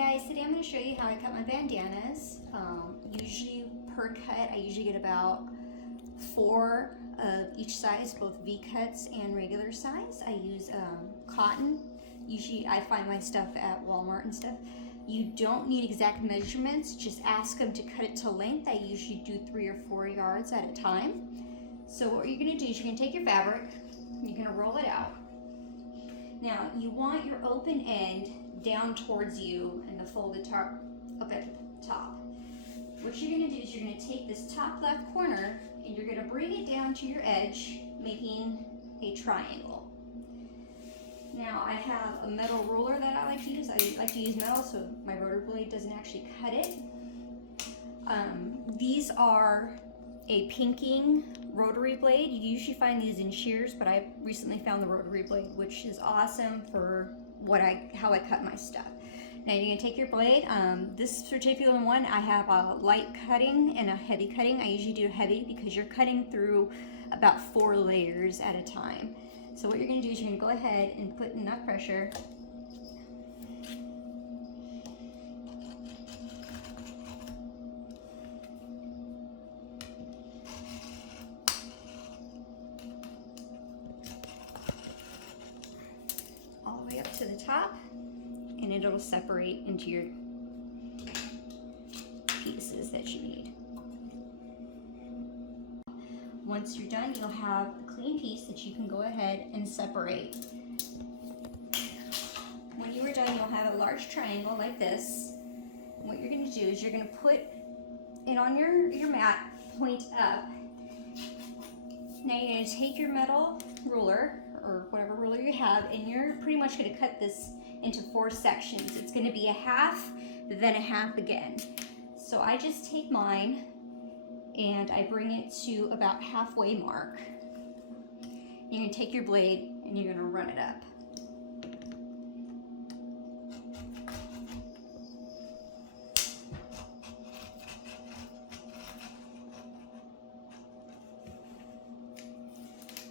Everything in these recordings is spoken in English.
Guys, today I'm going to show you how I cut my bandanas. Usually per cut I usually get about 4 of each size, both V-cuts and regular size. I use cotton. Usually I find my stuff at Walmart and stuff. You don't need exact measurements, just ask them to cut it to length. I usually do 3 or 4 yards at a time. So what you're going to do is you're going to take your fabric, you're going to roll it out. Now you want your open end down towards you and the folded top up at the top. What you're going to do is you're going to take this top left corner and you're going to bring it down to your edge, making a triangle. Now I have a metal ruler that I like to use. I like to use metal so my rotor blade doesn't actually cut it. These are a pinking rotary blade. You usually find these in shears, but I recently found the rotary blade, which is awesome for how I cut my stuff. Now you're gonna take your blade. This particular one, I have a light cutting and a heavy cutting. I usually do heavy because you're cutting through about 4 layers at a time. So what you're gonna do is you're gonna go ahead and put enough pressure all the way up to the top, and it'll separate into your pieces that you need. Once you're done, you'll have a clean piece that you can go ahead and separate. When you are done, you'll have a large triangle like this. And what you're going to do is you're going to put it on your mat, point up. Now you're going to take your metal ruler, or whatever ruler you have, and you're pretty much going to cut this into 4 sections. It's going to be a half, then a half again. So I just take mine and I bring it to about halfway mark. You're going to take your blade and you're going to run it up.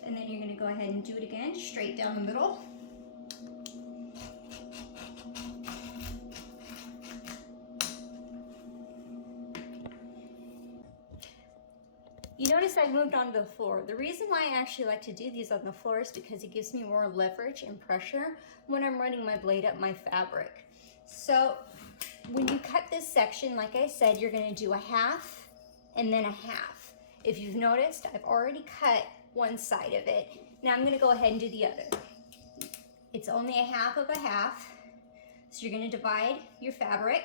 And then you're going to go ahead and do it again, straight down the middle. You notice I moved onto the floor. The reason why I actually like to do these on the floor is because it gives me more leverage and pressure when I'm running my blade up my fabric. So when you cut this section, like I said, you're going to do a half and then a half. If you've noticed, I've already cut one side of it. Now I'm going to go ahead and do the other. It's only a half of a half. So you're going to divide your fabric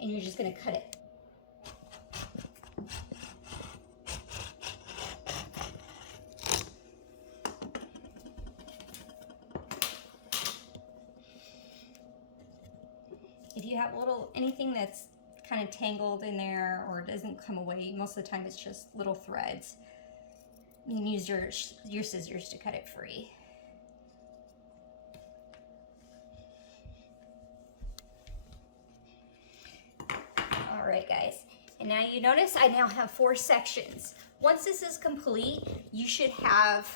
and you're just going to cut it. If you have anything that's kind of tangled in there or doesn't come away, most of the time it's just little threads. You can use your scissors to cut it free. All right, guys. And now you notice I now have 4 sections. Once this is complete, you should have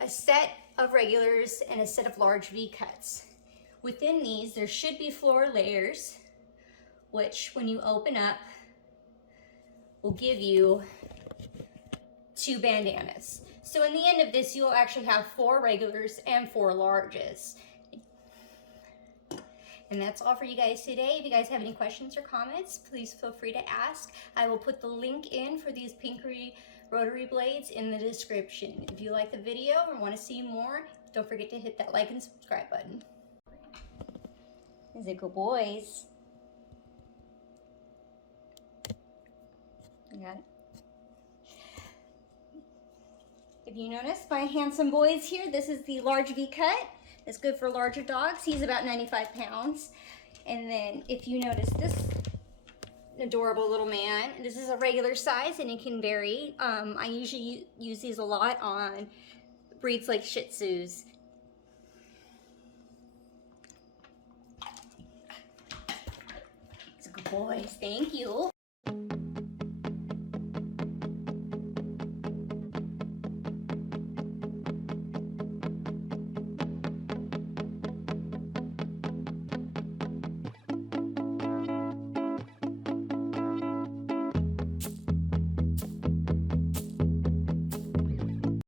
a set of regulars and a set of large V-cuts. Within these, there should be floor layers, which when you open up, will give you 2 bandanas. So in the end of this, you'll actually have 4 regulars and 4 larges. And that's all for you guys today. If you guys have any questions or comments, please feel free to ask. I will put the link in for these pinkery rotary blades in the description. If you like the video or want to see more, don't forget to hit that like and subscribe button. These are good boys. You got it? If you notice, my handsome boys here, this is the large V-cut. It's good for larger dogs. He's about 95 pounds. And then if you notice this adorable little man, this is a regular size and it can vary. I usually use these a lot on breeds like Shih Tzus. Boys, thank you.